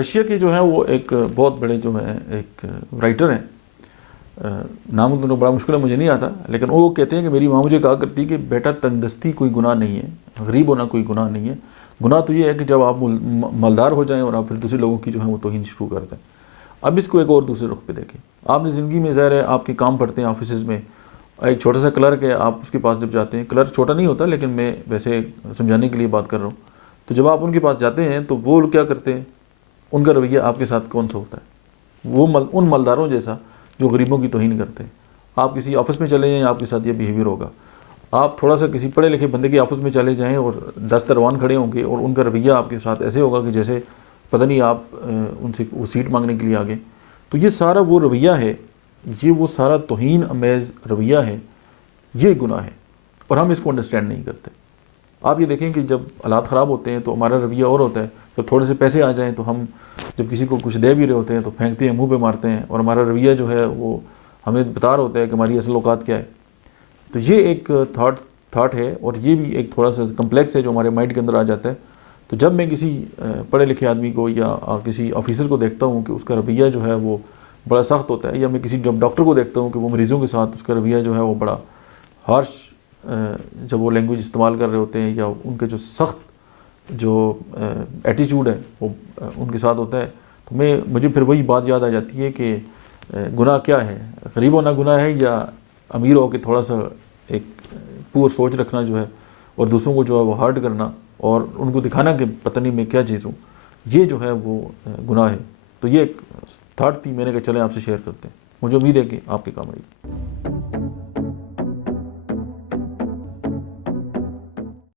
Russia کے جو ہیں وہ ایک بہت بڑے جو ہیں ایک رائٹر ہیں، نام تو بڑا مشکل ہے، مجھے نہیں آتا، لیکن وہ کہتے ہیں کہ میری ماں مجھے کہا کرتی کہ بیٹا تنگ دستی کوئی گناہ نہیں ہے، غریب ہونا کوئی گناہ نہیں ہے، گناہ تو یہ ہے کہ جب آپ مالدار ہو جائیں اور آپ پھر دوسرے لوگوں کی جو ہے وہ توہین شروع کر دیں۔ اب اس کو ایک اور دوسرے رخ پہ دیکھیں، آپ نے زندگی میں ظاہر ہے آپ کے کام پڑتے ہیں آفیسز میں، ایک چھوٹا سا کلرک ہے، آپ اس کے پاس جب جاتے ہیں، کلرک چھوٹا نہیں ہوتا لیکن میں ویسے سمجھانے کے لیے بات کر رہا ہوں، تو جب آپ ان کے پاس جاتے ہیں تو وہ کیا کرتے ہیں، ان کا رویہ آپ کے ساتھ کون سا ہوتا ہے؟ وہ ان مالداروں جیسا جو غریبوں کی توہین کرتے ہیں۔ آپ کسی آفس میں چلے جائیں، آپ کے ساتھ یہ بیہیویئر ہوگا۔ آپ تھوڑا سا کسی پڑھے لکھے بندے کے آفس میں چلے جائیں اور 10 دروان کھڑے ہوں گے اور ان کا رویہ آپ کے ساتھ ایسے ہوگا کہ جیسے پتہ نہیں آپ ان سے وہ سیٹ مانگنے کے لیے آگے۔ تو یہ سارا وہ رویہ ہے، یہ وہ سارا توہین امیز رویہ ہے، یہ گناہ ہے، اور ہم اس کو انڈرسٹینڈ نہیں کرتے۔ آپ یہ دیکھیں کہ جب حالات خراب ہوتے ہیں تو ہمارا رویہ اور ہوتا ہے، جب تھوڑے سے پیسے آ جائیں تو ہم جب کسی کو کچھ دے بھی رہے ہوتے ہیں تو پھینکتے ہیں، منہ پہ مارتے ہیں، اور ہمارا رویہ جو ہے وہ ہمیں بتا رہا ہوتا ہے کہ ہماری اصل اوقات کیا ہے۔ تو یہ ایک تھاٹ ہے، اور یہ بھی ایک تھوڑا سا کمپلیکس ہے جو ہمارے مائنڈ کے اندر آ جاتا ہے۔ تو جب میں کسی پڑھے لکھے آدمی کو یا کسی آفیسر کو دیکھتا ہوں کہ اس کا رویہ جو ہے وہ بڑا سخت ہوتا ہے، یا میں کسی جب ڈاکٹر کو دیکھتا ہوں کہ وہ مریضوں کے ساتھ اس کا رویہ جو ہے وہ بڑا ہارش جب وہ لینگویج استعمال کر رہے ہوتے ہیں، یا ان کے جو سخت جو ایٹیچیوڈ ہے وہ ان کے ساتھ ہوتا ہے، تو مجھے پھر وہی بات یاد آ جاتی ہے کہ گناہ کیا ہے، غریب ہونا گناہ ہے، یا امیر ہو کے تھوڑا سا ایک پور سوچ رکھنا جو ہے، اور دوسروں کو جو ہے وہ ہارٹ کرنا اور ان کو دکھانا کہ پتہ نہیں میں کیا چیز ہوں، یہ جو ہے وہ گناہ ہے۔ تو یہ ایک تھاٹ تھی، میں نے کہا چلیں آپ سے شیئر کرتے ہیں، مجھے امید ہے کہ آپ کے کام آئے گی۔